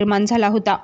निर्माण झाला होता।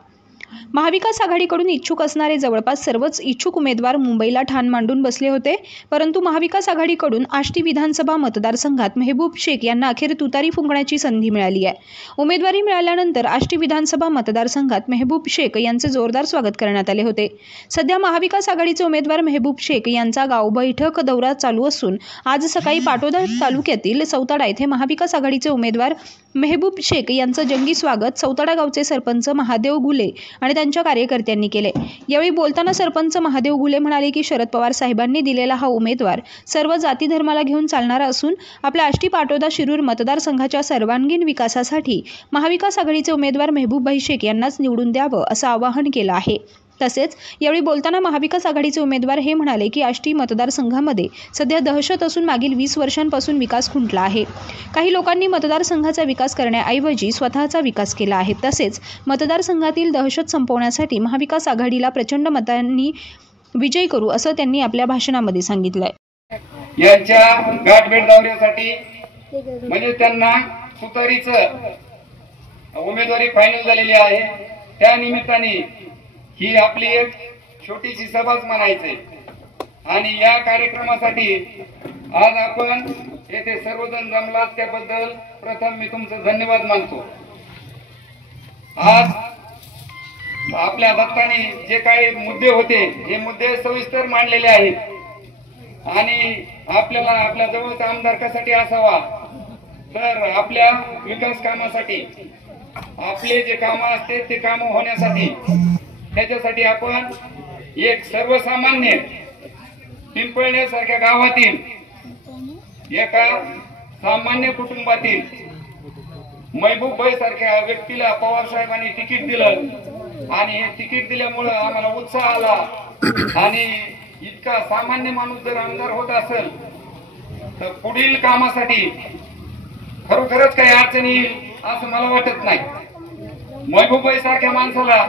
महाविकास आघाडीकडून इच्छुक असणारे जवळपास सर्वच इच्छुक उमेदवार मुंबईला ठाण मांडून बसले होते, परंतु महाविकास आघाडीकडून आष्टी विधानसभा मतदारसंघात मेहबूब शेख यांना अखेर तुतारी फुंकण्याची संधी मिळाली आहे। उमेदवारी मिळाल्यानंतर आष्टी विधानसभा मतदारसंघात मेहबूब शेख यांचे जोरदार स्वागत करण्यात आले होते। सध्या महाविकास आघाडीचे उमेदवार मेहबूब शेख यांचा गाव बैठक दौरा चालू असून आज सकाळी पाटोदा तालुक्यातील सौताडा येथे महाविकास आघाडीचे उमेदवार मेहबूब शेख यांचं जंगी स्वागत सौताडा गावचे सरपंच महादेव गुले आणि त्यांच्या कार्यकर्त्यांनी केले। यावेळी बोलताना सरपंच महादेव गुले म्हणाले की शरद पवार साहेबांनी दिलेला हा उमेदवार सर्व जाती धर्माला घेऊन चालणारा असून आपल्या आष्टी पाटोदा शिरूर मतदारसंघाच्या सर्वांगीण विकासासाठी महाविकास आघाडीचे उमेदवार मेहबूबभाई शेख यांनाच निवडून द्यावं असं आवाहन केलं आहे। तसेच यावेळी बोलताना महाविकास आघाडीचे उमेदवार हे म्हणाले की आष्टी मतदारसंघामध्ये सध्या दहशत असून मागील 20 वर्षांपासून विकास खुंटला आहे। काही लोकांनी मतदारसंघाचा विकास करण्याऐवजी स्वतःचा विकास केला आहे। तसेच मतदारसंघातील दहशत संपवण्यासाठी महाविकास आघाडीला प्रचंड मतांनी विजयी करू असं त्यांनी आपल्या भाषणामध्ये सांगितलंय। यांच्या गाठभेट दौऱ्यासाठी म्हणजे त्यांना तुतारीचं उमेदवारी फायनल झालेली आहे, त्या निमित्ताने ही आपली एक छोटीशी सभाच म्हणायची आणि या कार्यक्रमासाठी आज आपण येथे सर्वजण जमलात त्याबद्दल प्रथम मी तुमचं धन्यवाद मानतो। आज आपल्या दत्ताने जे काही मुद्दे होते हे मुद्दे सविस्तर मांडलेले आहेत आणि आपल्याला आपल्या जवळचा आमदार कशासाठी असावा तर आपल्या विकास कामासाठी, आपले जे कामं असते ते कामं होण्यासाठी, त्याच्यासाठी आपण एक सर्वसामान्य पिंपळनेरसारख्या गावातील एका सामान्य कुटुंबातील मेहबूबभाई सारख्या व्यक्तीला पवार साहेबांनी तिकीट दिलं आणि हे तिकीट दिल्यामुळे आम्हाला उत्साह आला आणि इतका सामान्य माणूस जर आमदार होत असेल तर पुढील कामासाठी खरोखरच काही अडचणी येईल असं मला वाटत नाही। मेहबूबभाई सारख्या माणसाला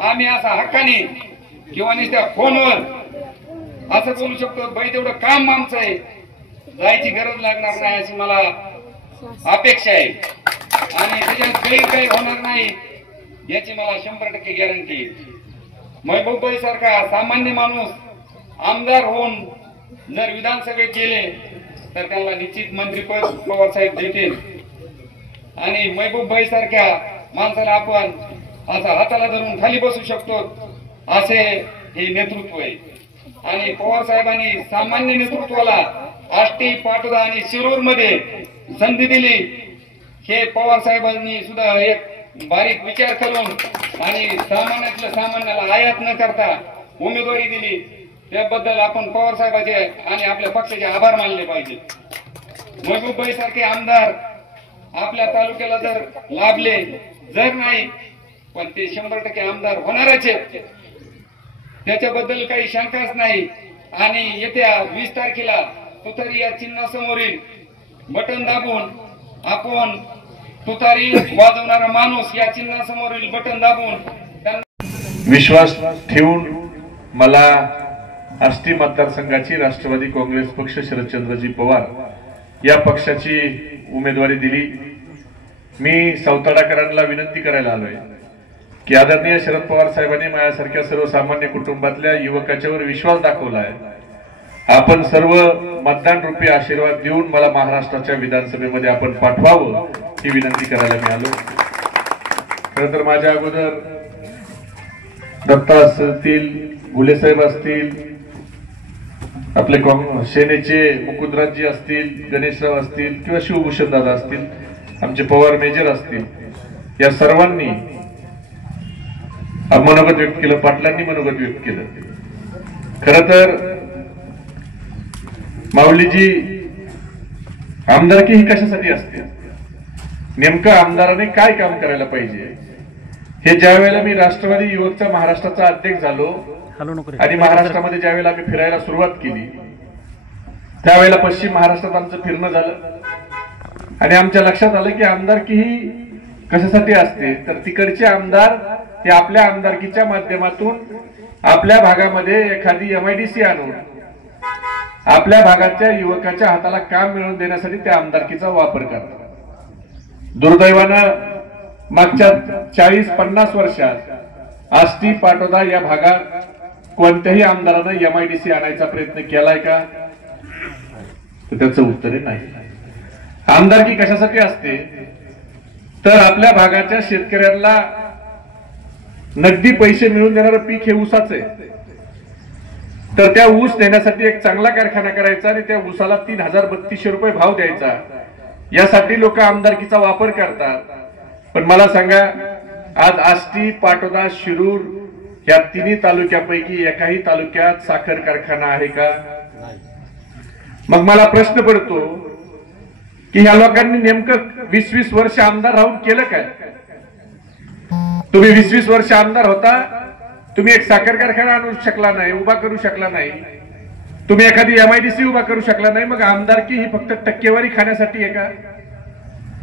आम्ही असा हक्काने किंवा नुसत्या फोनवर असं बोलू शकतो, बाई तेवढं काम आमचं आहे, जायची गरज लागणार नाही अशी मला अपेक्षा आहे आणि त्याच्यात गैर काही होणार नाही याची मला 100% गॅरंटी आहे। मेहबूबभाई सारखा सामान्य माणूस आमदार होऊन जर विधानसभेत गेले तर त्यांना निश्चित मंत्रिपद पवार साहेब देतील आणि मेहबूबभाई सारख्या माणसाला आपण असा हाताला धरून खाली बसू शकतो असे हे नेतृत्व आहे आणि पवार साहेबांनी सामान्य नेतृत्वाला आष्टी पाटोदा आणि शिरूर मध्ये संधी दिली। हे पवार साहेबांनी सुद्धा एक बारीक विचार करून आणि सामान्यातल्या सामान्याला आयात न करता उमेदवारी दिली, त्याबद्दल आपण पवार साहेबांचे आणि आपल्या पक्षाचे आभार मानले पाहिजे। मेहबूबभाई सारखे आमदार आपल्या तालुक्याला जर लाभले, जर नाही पण ते 100% आमदार होणारच आहेत, त्याच्याबद्दल काही शंकाच नाही आणि येत्या 20 तारखेला तुतारी या चिन्हासमोरील बटन दाबून आपण तुतारी वाजवणारा माणूस या चिन्हासमोरील बटन दाबून त्यांना विश्वास ठेवून मला आष्टी मतदारसंघाची राष्ट्रवादी काँग्रेस पक्ष शरदचंद्रजी पवार या पक्षाची उमेदवारी दिली। मी सौताडाकरांना विनंती करायला आलोय की आदरणीय शरद पवार साहेबांनी माझ्यासारख्या सर्वसामान्य कुटुंबातल्या युवकाच्यावर विश्वास दाखवला आहे। आपण सर्व मतदान रूपी आशीर्वाद देऊन मला महाराष्ट्राच्या विधानसभेमध्ये आपण पाठवावं ही विनंती करायला मी आलो। खरं तर माझ्या अगोदर दत्ता असतील, गुले साहेब असतील, आपले सेनेचे मुकुंदराजी असतील, गणेशराव असतील किंवा शिवभूषण दादा असतील, आमचे पवार मेजर असतील, या सर्वांनी मनोगत व्यक्त केलं, पाटलांनी मनोगत व्यक्त केलं। खरं तर माऊलीजी आमदारकी ही कशासाठी असते, नेमकं आमदाराने काय काम करायला पाहिजे हे ज्या वेळेला मी राष्ट्रवादी युवकचा महाराष्ट्राचा अध्यक्ष झालो आणि महाराष्ट्रामध्ये ज्या वेळेला आम्ही फिरायला सुरुवात केली त्यावेळेला पश्चिम महाराष्ट्रात आमचं फिरणं झालं आणि आमच्या लक्षात आलं की आमदारकी ही कशासाठी असते तर तिकडचे आमदार ते आपल्या आमदारकीच्या माध्यमातून आपल्या भागामध्ये एखादी MIDC आणून आपल्या भागाच्या युवकाच्या हाताला काम मिळवून देण्यासाठी त्या आमदारकीचा वापर करतात। दुर्दैवानं मागच्या 40-50 वर्षात आष्टी पाटोदा या भागात कोणत्याही आमदारानं MIDC आणायचा प्रयत्न केलाय का? तर त्याचं उत्तर नाही. आमदारकी कशासाठी असते? तर आपल्या भागाच्या शेतकऱ्यांना नगदी पैसे मिळून देणारं पीक हे ऊसाचं आहे. तर त्या ऊस देण्यासाठी एक चांगला कारखाना करायचा आणि त्या ऊसाला 3032 रुपये भाव द्यायचा. यासाठी लोक आमदारकीचा वापर करतात. पण मला सांगा, आज आष्टी, पाटोदा, शिरूर या तिन्ही तालुक्यापैकी एकाही तालुक्यात साखर कारखाना आहे का? मग मला प्रश्न पडतो की ह्या लोकांनी नेमकं 20-20 वर्ष आमदार राहून केलं काय? तुम्ही 20-20 वर्ष आमदार होता, तुम्ही एक साखर कारखाना आणू शकला नाही, उभा करू शकला नाही, तुम्ही एखादी MIDC उभा करू शकला नाही. मग आमदारकी ही फक्त टक्केवारी खाण्यासाठी आहे का?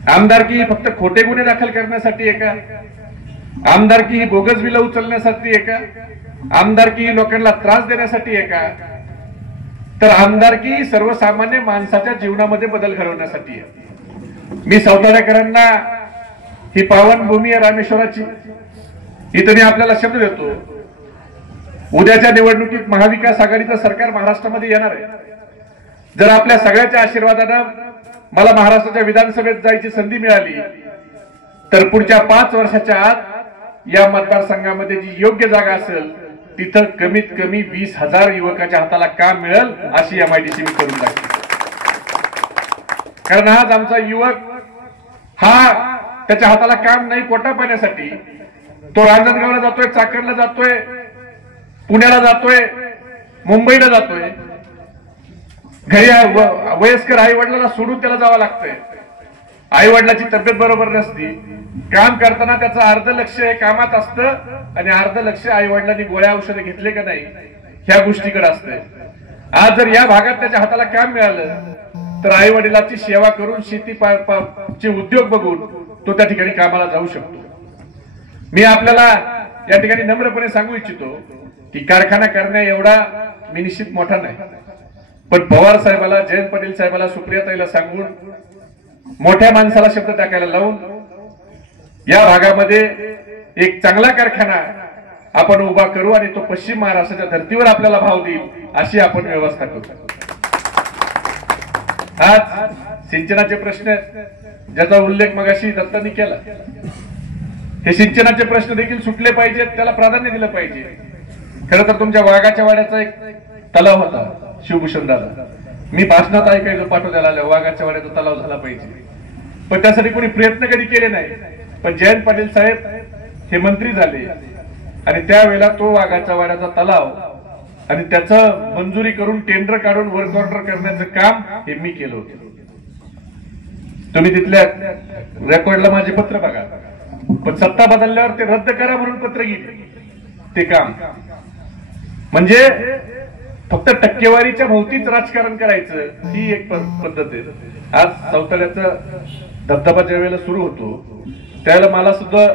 आमदारकी ही फक्त खोटे गुन्हे दाखल करण्यासाठी आहे का? आमदारकी ही बोगस बिलं उचलण्यासाठी आहे का? आमदारकी ही लोकांना त्रास देण्यासाठी आहे का? तर आमदारकी सर्वसामान्य माणसाच्या जीवनामध्ये बदल घडवण्यासाठी आहे. मी सौताड्याकरांना ही पावनभूमी आहे रामेश्वराची, इथं मी आपल्याला शब्द देतो, उद्याच्या निवडणुकीत महाविकास आघाडीचं सरकार महाराष्ट्रामध्ये येणार आहे. जर आपल्या सगळ्याच्या आशीर्वादानं मला महाराष्ट्राच्या विधानसभेत जायची संधी मिळाली तर पुढच्या 5 वर्षाच्या आत या मतदारसंघामध्ये जी योग्य जागा असेल तिथं कमीत कमी 20,000 युवकाच्या हाताला काम मिळेल अशी MIDC मी करून टाकली. कारण आज आमचा युवक हा त्याच्या हाताला काम नाही पोटा पाण्यासाठी, तो रांजणगावला जातोय, चाकणला जातोय, पुण्याला जातोय, मुंबईला जातोय. घरी वयस्कर आई वडिलांना सोडून त्याला जावं लागतंय. आई वडिलाची तब्येत बरोबर नसती, काम करताना त्याचं अर्ध लक्ष हे कामात असतं आणि अर्ध लक्ष आई वडिलांनी गोळ्या औषधे घेतले का नाही ह्या गोष्टीकडे असतंय. आज जर या भागात त्याच्या हाताला काम मिळालं तर आई वडिलांची सेवा करून शेतीचे उद्योग बघून तो त्या ठिकाणी कामाला जाऊ शकतो. मी आपल्याला या ठिकाणी नम्रपणे सांगू इच्छितो की कारखाना करण्या एवढा मी निश्चित मोठा नाही, पण पवार साहेबाला, जयंत पाटील साहेबाला, सुप्रियाताईला सांगून मोठ्या माणसाला शब्द टाकायला लावून या भागामध्ये एक चांगला कारखाना आपण उभा करू आणि तो पश्चिम महाराष्ट्राच्या धर्तीवर आपल्याला भाव देईल अशी आपण व्यवस्था करू. आज सिंचनाचे प्रश्न ज्याचा उल्लेख मगाशी दत्तांनी केला, हे सिंचनाचे प्रश्न देखील सुटले पाहिजेत, त्याला प्राधान्य दिलं पाहिजे. खरं तर तुमच्या वाघाच्या वाड्याचा एक तलाव होता, शिवभूषण दादा, मी भाषणात ऐकायचो पाठवण्याला आलं वाघाच्या वाड्याचा तलाव झाला पाहिजे, पण त्यासाठी कोणी प्रयत्न कधी केले नाही. पण जयंत पाटील साहेब हे मंत्री झाले आणि त्यावेळेला तो वाघाच्या वाड्याचा तलाव आणि त्याचं मंजुरी करून टेंडर काढून वर्क ऑर्डर करण्याचं काम हे मी केलं होतं. तुम्ही तिथल्या रेकॉर्डला माझे पत्र बघा, पण सत्ता बदलल्यावर ते रद्द करा म्हणून पत्र गेले. ते काम म्हणजे फक्त टक्केवारीच्या भोवतीच राजकारण करायचं ही एक पद्धत आहे. आज सौताड्याचा धबधबा ज्या वेळेला सुरू होतो त्यावेळेला मला सुद्धा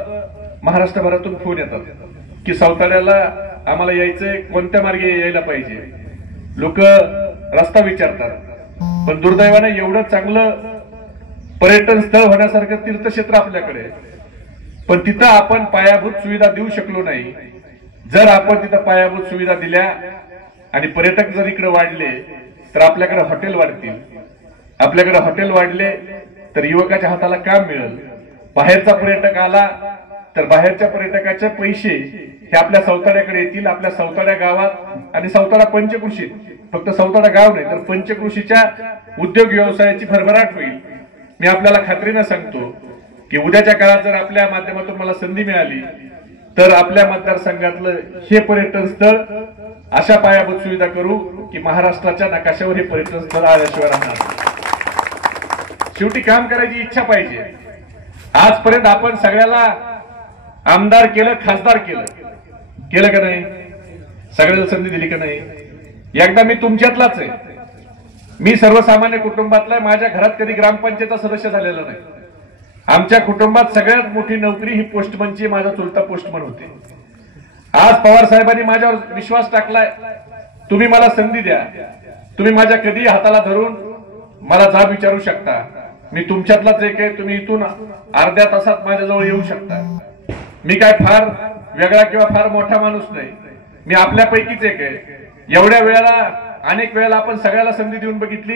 महाराष्ट्रभरातून फोन येतात की सौताड्याला आम्हाला यायचंय, कोणत्या मार्गे यायला पाहिजे. लोक रस्ता विचारतात, पण दुर्दैवाने एवढं चांगलं पर्यटन स्थळ होण्यासारखं तीर्थक्षेत्र आपल्याकडे, पण तिथं आपण पायाभूत सुविधा देऊ शकलो नाही. जर आपण तिथं पायाभूत सुविधा दिल्या आणि पर्यटक जर इकडे वाढले तर आपल्याकडे हॉटेल वाढतील, आपल्याकडे हॉटेल वाढले तर युवकाच्या हाताला काम मिळेल. बाहेरचा पर्यटक आला तर बाहेरच्या पर्यटकाचे पैसे हे आपल्या सौताड्याकडे येतील, आपल्या सौताड्या गावात आणि सौताडा पंचकृषीत, फक्त सौताडा गाव नाही तर पंचकृषीच्या उद्योग व्यवसायाची भरभराट होईल. मी आपल्याला खात्रीनं सांगतो की उद्याच्या काळात जर आपल्या माध्यमातून मला संधी मिळाली तर आपल्या मतदारसंघातलं हे पर्यटन स्थळ अशा पायाभूत सुविधा करू की महाराष्ट्राच्या नकाशावर हे पर्यटन स्थळ आल्याशिवाय राहणार. शेवटी काम करायची इच्छा पाहिजे. आजपर्यंत आपण सगळ्याला आमदार केलं, खासदार केलं का नाही? सगळ्याला संधी दिली का नाही? एकदा मी तुमच्यातलाच आहे, मी सर्वसामान्य कुटुंबातला, माझ्या घरात कधी ग्रामपंचायतचा सदस्य झालेला नाही. आमच्या कुटुंबात सगळ्यात मोठी नोकरी ही पोस्टमनची, माझा चुलता पोस्टमन होते. आज पवार साहेबांनी माझ्यावर विश्वास टाकलाय, तुम्ही मला संधी द्या, तुम्ही माझ्या कधी हाताला धरून मला जाब विचारू शकता. मी तुमच्यातलाच एक आहे, तुम्ही इथून अर्ध्या तासात माझ्याजवळ येऊ शकता. मी काय फार वेगळा किंवा फार मोठा माणूस नाही, मी आपल्यापैकीच एक आहे. एवढ्या वेळेला अनेक वेळेला आपण सगळ्याला संधी देऊन बघितली,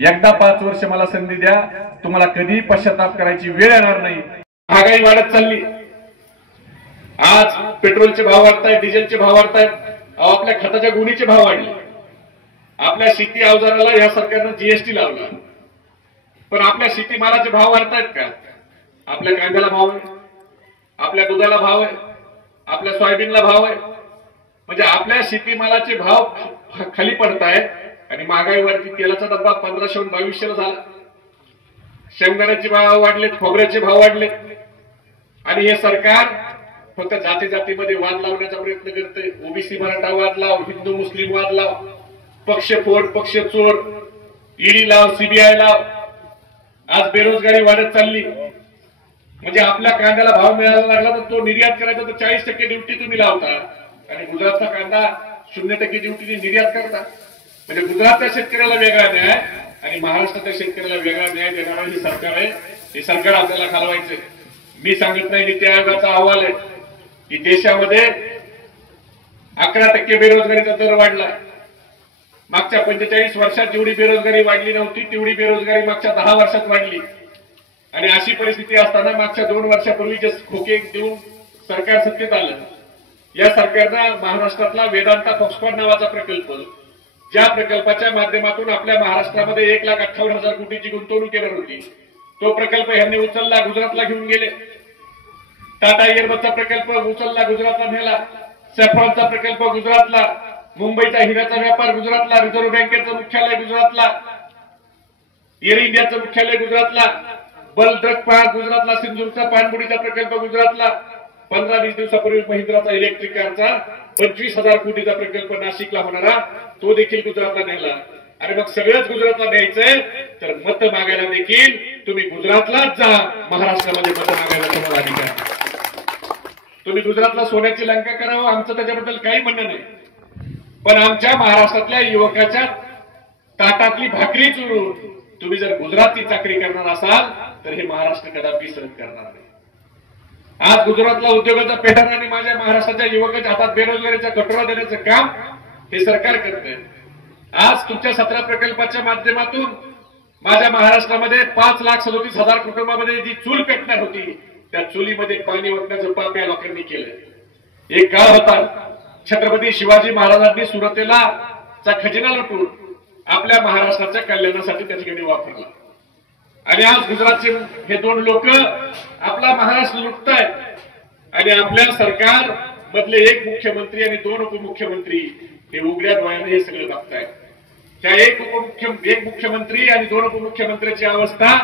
एकदा 5 वर्ष मला संधी द्या, तुम्हाला कधी पश्चाताप करायची वेळ येणार नाही. महागाई वाढत चालली, आज पेट्रोलचे भाव वाढतायत, डिझेलचे भाव वाढतायत, आपल्या खताच्या गुणीचे भाव वाढले. आपल्या शेती अवजाराला या सरकारनं जीएसटी लावला, पण आपल्या शेतीमालाचे भाव वाढतायत का? आपल्या कांद्याला भाव आहे, आपल्या दुधाला भाव आहे, आपल्या सोयाबीनला भाव आहे. म्हणजे आपल्या शेतीमालाचे भाव खाली पडतायत आणि महागाई वाढती. तेलाचा डब्बा 1500 वरून 2200 झाला. शेंगदाण्याचे भाव वाढलेत, खोबऱ्याचे भाव वाढलेत. आणि हे सरकार फक्त जाती जातीमध्ये वाद लावण्याचा प्रयत्न करते. ओबीसी मराठा वाद लाव, हिंदू मुस्लिम वाद लाव, पक्ष फोड, पक्ष चोर, ईडी लाव, सीबीआय लाव. आज बेरोजगारी वाढत चालली. म्हणजे आपल्या कांद्याला भाव मिळायला लागला तर तो निर्यात करायचा तर 40% ड्युटी तुम्ही लावता आणि गुजरातचा कांदा 0% ड्युटीने निर्यात करता. म्हणजे गुजरातच्या शेतकऱ्याला वेगळा न्याय आणि महाराष्ट्राच्या शेतकऱ्याला वेगळा न्याय देणारं हे सरकार आहे. हे सरकार आपल्याला घालवायचंय. मी सांगत नाही, नीती आयोगाचा अहवाल आहे की देशामध्ये 11% बेरोजगारीचा दर वाढला. मागच्या 45 वर्षात जेवढी बेरोजगारी वाढली नव्हती तेवढी बेरोजगारी मागच्या 10 वर्षात वाढली. आणि अशी परिस्थिती असताना मागच्या 2 वर्षापूर्वी जे खोके देऊन सरकार सत्तेत आलं, या सरकारनं महाराष्ट्रातला वेदांता फॉक्सकॉन नावाचा प्रकल्प, ज्या प्रकल्पाच्या माध्यमातून आपल्या महाराष्ट्रामध्ये 1,58,000 कोटीची गुंतवणूक येणार होती, तो प्रकल्प यांनी उचलला, गुजरातला घेऊन गेले. टाटा एअरबसचा प्रकल्प उचलला, गुजरातला नेला. सॅफ्रॉनचा प्रकल्प गुजरातला, मुंबईचा हिऱ्याचा व्यापार गुजरातला, रिझर्व्ह बँकेचं मुख्यालय गुजरातला, एअर इंडियाचं मुख्यालय गुजरातला, बलद्रक पार्क गुजरातला, सिंधूरचा पाणबुडीचा प्रकल्प गुजरातला. 15-20 दिवसापूर्वी महिंद्राचा इलेक्ट्रिक कारचा 25,000 कोटीचा प्रकल्प नाशिकला होणारा, तो देखील गुजरातला नेला. आणि मग सगळंच गुजरातला न्यायचंय तर मत मागायला देखील तुम्ही गुजरातलाच जा. महाराष्ट्रामध्ये मत मागायला तुम्हाला अधिकार. तुम्ही गुजरातला सोन्याची लंका करावं, आमचं त्याच्याबद्दल काही म्हणणं नाही. पण आमच्या महाराष्ट्रातल्या युवकाच्या ताटातली भाकरी चुरून तुम्ही जर गुजरातची चाकरी करणार असाल तर हे महाराष्ट्र कदापि सहन करणार नाही. आज गुजरातला उद्योगाचा पेटार आणि माझ्या महाराष्ट्राच्या युवकाच्या हातात बेरोजगारीचा कटोरा देण्याचं काम हे सरकार करतंय. आज तुमच्या 17 प्रकल्पाच्या माध्यमातून माझ्या महाराष्ट्रामध्ये 5,37,000 कुटुंबामध्ये जी चूल पेटणार होती, त्या चुलीमध्ये पाणी ओतण्याचं पाप या लोकांनी केलंय. एक काळ होता छत्रपती शिवाजी महाराजांनी सुरतेला चा खजिना लुटून आपल्या महाराष्ट्राच्या कल्याणासाठी त्या ठिकाणी वापरला. आणि आज गुजरातचे हे 2 लोक आपला महाराष्ट्र लुटतायत आणि आपल्या सरकार मधले 1 मुख्यमंत्री आणि 2 उपमुख्यमंत्री हे उघड्या डोळ्याने हे सगळं बघतायत. त्या एक मुख्यमंत्री आणि 2 उपमुख्यमंत्र्यांची अवस्था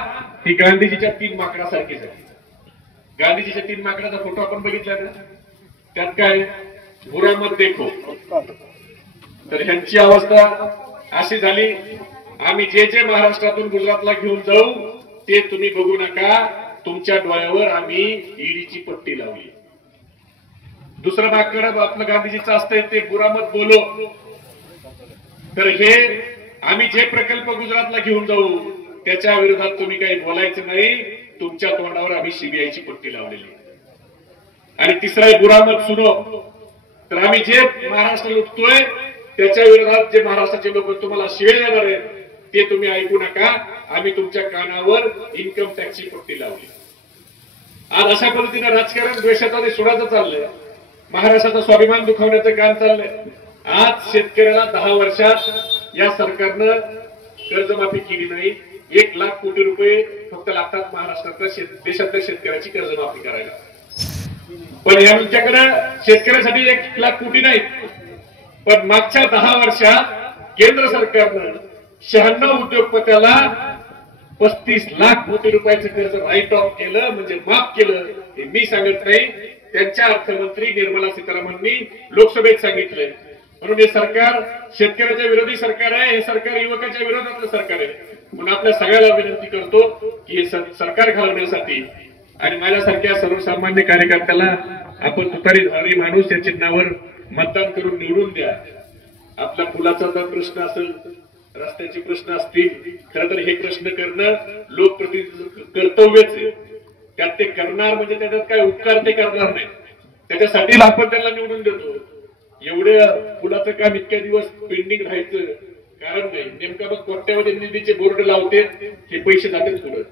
ही गांधीजीच्या 3 माकडासारखीच आहे. गांधीजीच्या 3 माकडाचा फोटो आपण बघितला ना, त्यात काय बुरा मत देखो. तर ह्यांची अवस्था अशी झाली, आम्ही जे महाराष्ट्रातून गुजरातला घेऊन जाऊ ते तुम्ही बघू नका, तुमच्या डोळ्यावर आम्ही ईडीची पट्टी लावली. दुसरं माकडं आपलं गांधीजीचं असतंय ते बुरा मत बोलो. तर हे आम्ही जे प्रकल्प गुजरातला घेऊन जाऊ त्याच्या विरोधात तुम्ही काही बोलायचं नाही, तुमच्या तोंडावर आम्ही सीबीआयची पट्टी लावलेली. आणि तिसरा बुरा मत सुनो. तर आम्ही जे महाराष्ट्र लुटतोय त्याच्या विरोधात जे महाराष्ट्राचे लोक तुम्हाला शिवे देणार आहेत ते तुम्ही ऐकू नका, आम्ही तुमच्या कानावर इन्कम टॅक्सची पट्टी लावली. आज अशा पद्धतीनं राजकारण द्वेषाचं सोडायचं चाललंय, महाराष्ट्राचा स्वाभिमान दुखावण्याचं काम चाललंय. आज शेतकऱ्याला 10 वर्षात या सरकारनं कर्जमाफी केली नाही. 1 लाख कोटी रुपये फक्त लागतात महाराष्ट्रातल्या देशातल्या शेतकऱ्याची कर्जमाफी करायला. पण यांच्याकडे शेतकऱ्यासाठी 1 लाख कोटी नाही, पण मागच्या 10 वर्षात केंद्र सरकारनं 96 उद्योगपत्याला 35 लाख कोटी रुपयाचं कर्ज राईट ऑफ केलं, म्हणजे माफ केलं. हे मी सांगत नाही, त्यांच्या अर्थमंत्री निर्मला सीतारामननी लोकसभेत सांगितलंय. म्हणून हे सरकार शेतकऱ्याच्या विरोधी सरकार आहे, हे सरकार युवकाच्या विरोधातलं सरकार आहे. म्हणून आपल्या सगळ्याला विनंती करतो की हे सरकार घालवण्यासाठी आणि माझ्यासारख्या सर्वसामान्य कार्यकर्त्याला आपण तुतारी माणूस या चिन्हावर मतदान करून निवडून द्या. आपल्या फुलाचा जर प्रश्न असेल, रस्त्याचे प्रश्न असतील, खरं तर हे प्रश्न करणं लोकप्रतिनिधी कर्तव्यच आहे. त्यात ते करणार म्हणजे त्याच्यात काय उपकार ते करणार नाही. त्याच्यासाठी आपण त्यांना निवडून देतो. एवढं पुलाचं काम इतक्या दिवस पेंडिंग राहायचं कारण नाही. नेमका मग कोट्यावधी निधीचे बोर्ड लावते, हे पैसे जातात पुढे.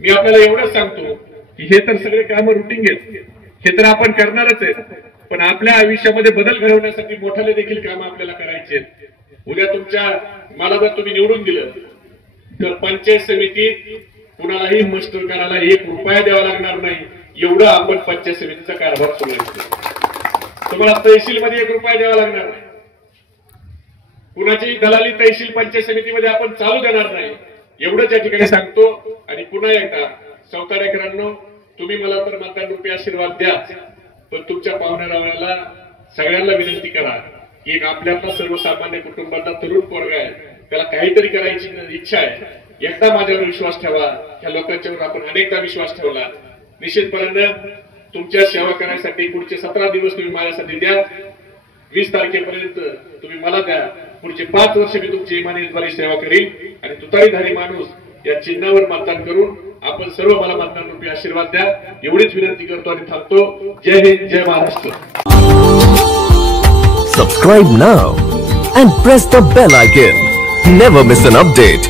मी आपल्याला एवढंच सांगतो की हे तर सगळे कामं रुटीन आहेत, हे तर आपण करणारच आहेत. पण आपल्या आयुष्यामध्ये बदल घडवण्यासाठी मोठाले देखील काम आपल्याला करायचे आहेत. उद्या मला जर तुम्ही निवडून दिलं तर पंचायत समितीत कुणालाही मस्टरकाराला 1 रुपया द्यावा लागणार नाही. एवढं आपण पंचायत समितीचा कारभार सुरू आहे. तुम्हाला तहसीलमध्ये 1 रुपया द्यावा लागणार नाही. कुणाची दलाली तहसील पंचायत समितीमध्ये आपण चालू देणार नाही. एवढंच या ठिकाणी सांगतो. आणि पुन्हा एकदा सौतारेकरांनो, तुम्ही मला तर मतदान रूपी आशीर्वाद द्या, पण तुमच्या पाहुण्यारावळ्याला सगळ्यांना विनंती करा की एक आपल्यातला सर्वसामान्य कुटुंबातला तरुण पोरगा आहे, त्याला काहीतरी करायची इच्छा आहे. एकदा माझ्यावर विश्वास ठेवा. ह्या लोकांच्यावर आपण अनेकदा विश्वास ठेवला. निश्चितपणे तुमच्या सेवा करण्यासाठी पुढचे 17 दिवस तुम्ही माझ्यासाठी द्या. 20 तारखेपर्यंत तुम्ही मला द्या. पुढचे 5 वर्ष मी तुमची इमानीद्वारे सेवा करील. आणि तुतारीधारी माणूस या चिन्हावर मतदान करून आपण सर्व मला मतदान रूपी आशीर्वाद द्या, एवढीच विनंती करतो आणि थांबतो. जय हिंद, जय Maharashtra. Subscribe now and press the bell icon. Never miss an update.